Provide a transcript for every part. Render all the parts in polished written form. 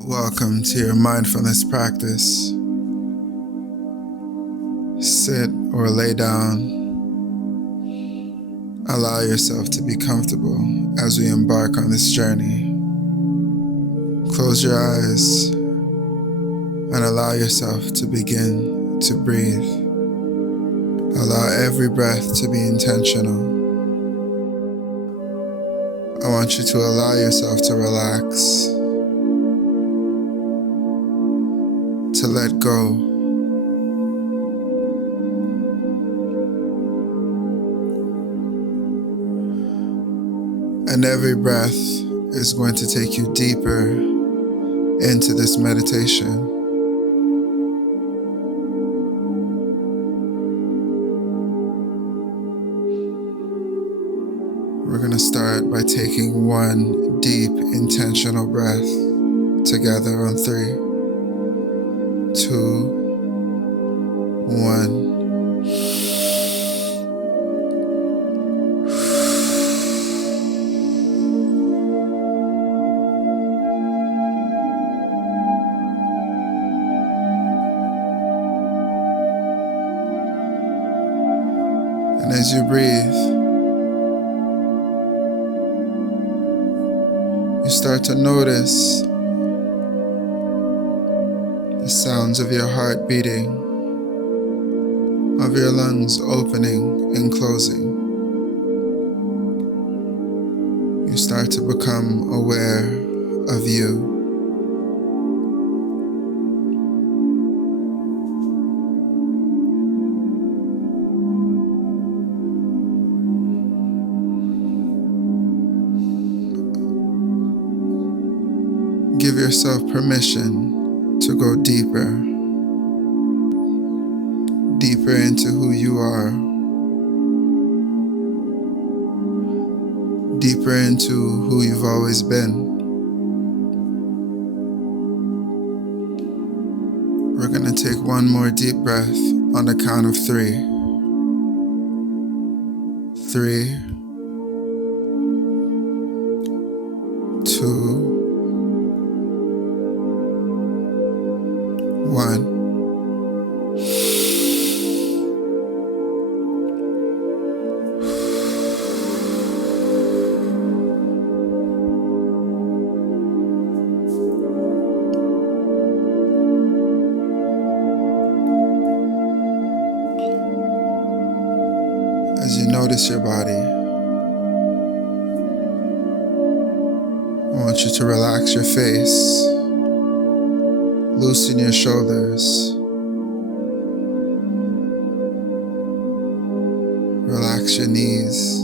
Welcome to your mindfulness practice. Sit or lay down. Allow yourself to be comfortable as we embark on this journey. Close your eyes and allow yourself to begin to breathe. Allow every breath to be intentional. I want you to allow yourself to relax, to let go. And every breath is going to take you deeper into this meditation. We're going to start by taking one deep, intentional breath together on 3, 2, 1. And as you breathe, you start to notice the sounds of your heart beating, of your lungs opening and closing. You start to become aware of you. Give yourself permission to go deeper into who you are, deeper into who you've always been. We're going to take one more deep breath on the count of 3. 3, 2, 1. As you notice your body, I want you to relax your face, loosen your shoulders, relax your knees,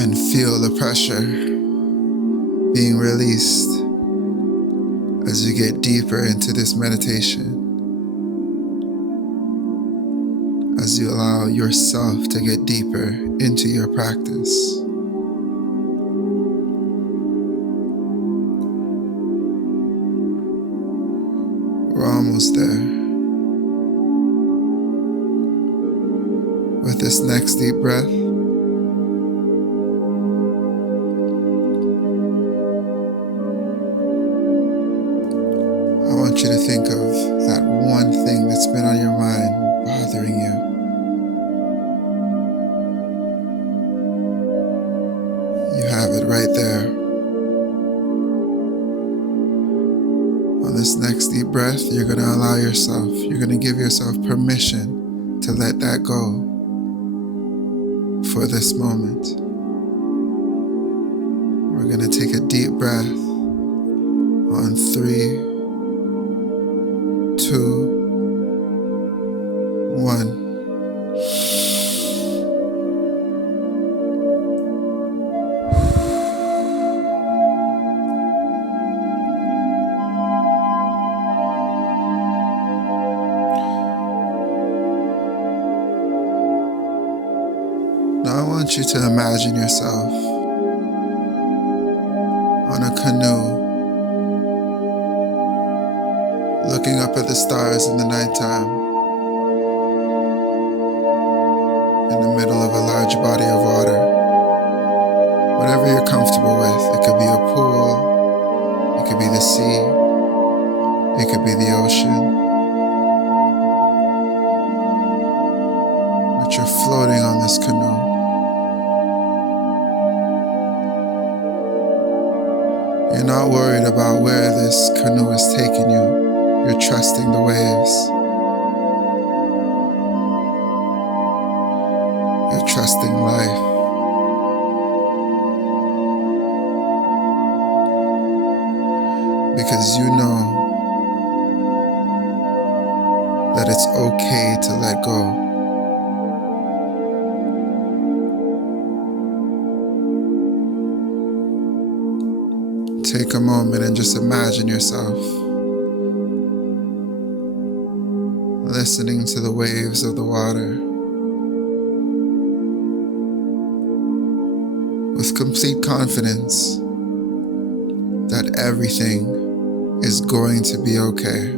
and feel the pressure being released as you get deeper into this meditation. As you allow yourself to get deeper into your practice. We're almost there. With this next deep breath, I want you to think of that one thing that's been on your mind bothering you. You have it right there. On this next deep breath, you're going to you're going to give yourself permission to let that go for this moment. We're going to take a deep breath on 3, 2, 1. Now I want you to imagine yourself on a canoe, looking up at the stars in the nighttime, in the middle of a large body of water. You're not worried about where this canoe is taking you. You're trusting the waves. You're trusting life. Because you know that it's okay to let go. Take a moment and just imagine yourself listening to the waves of the water with complete confidence that everything is going to be okay.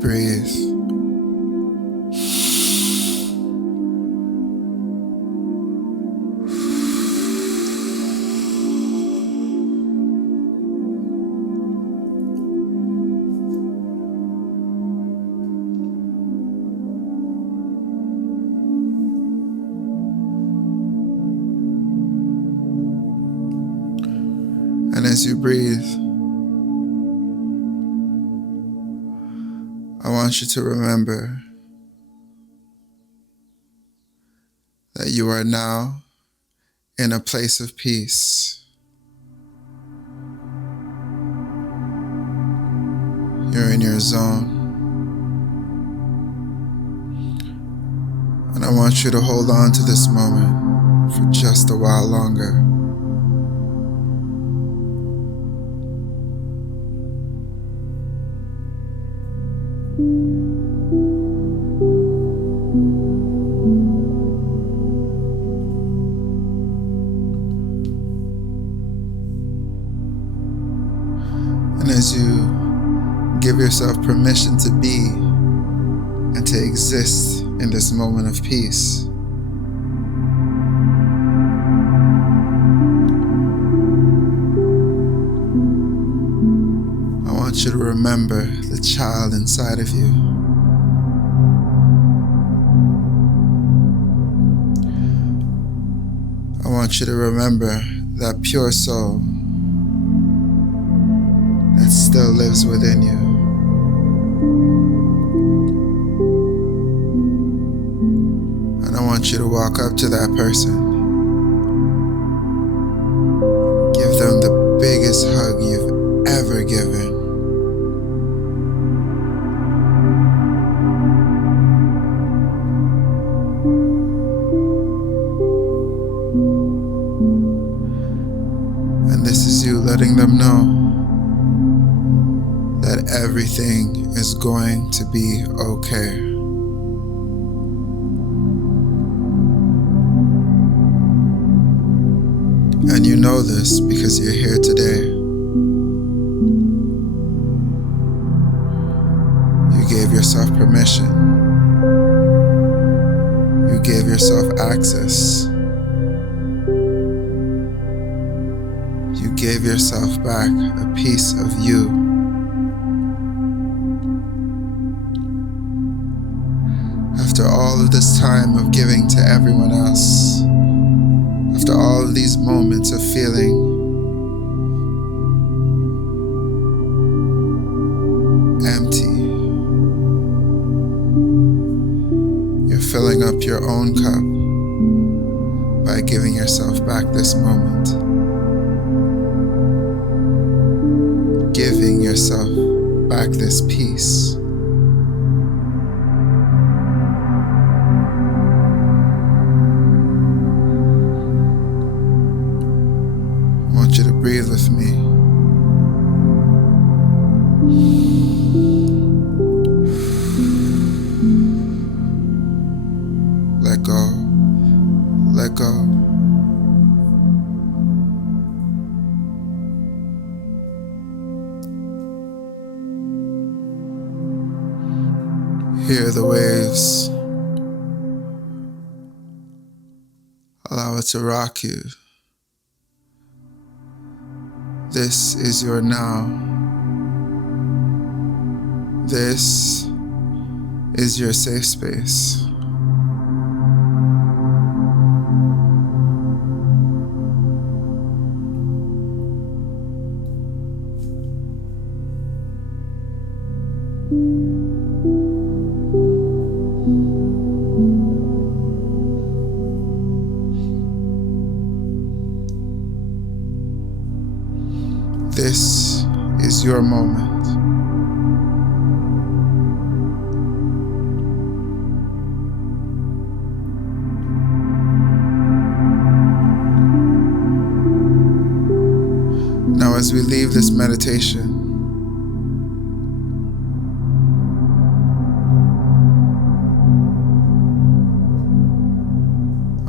Breathe. And as you breathe, I want you to remember that you are now in a place of peace. You're in your zone. And I want you to hold on to this moment for just a while longer. And as you give yourself permission to be and to exist in this moment of peace, I want you to remember the child inside of you. I want you to remember that pure soul that still lives within you. And I want you to walk up to that person. Give them the biggest hug you've ever given. And this is you letting them know that everything is going to be okay. And you know this because you're here today. You gave yourself permission. You gave yourself access. You gave yourself back a piece of you. After all of this time of giving to everyone else, after all of these moments of feeling empty, you're filling up your own cup by giving yourself back this moment. Giving yourself back this peace. I want you to breathe with me. Let go. Let go. Hear the waves. Allow it to rock you. This is your now. This is your safe space. This is your moment. Now, as we leave this meditation,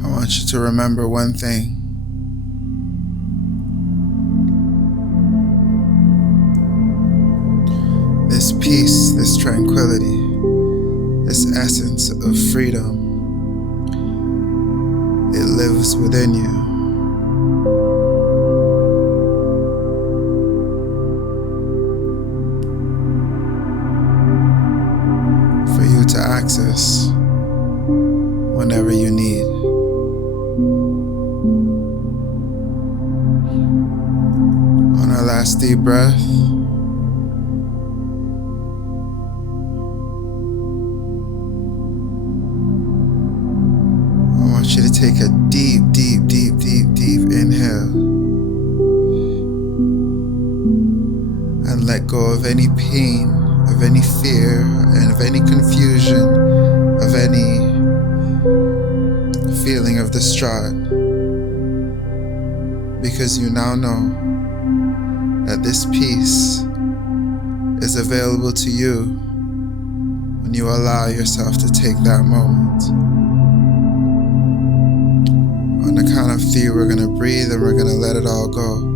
I want you to remember one thing. This peace, this tranquility, this essence of freedom, it lives within you. For you to access whenever you need. On our last deep breath, I want you to take a deep inhale and let go of any pain, of any fear, and of any confusion, of any feeling of distraught, because you now know that this peace is available to you when you allow yourself to take that moment. On the count of 3, we're going to breathe and we're going to let it all go.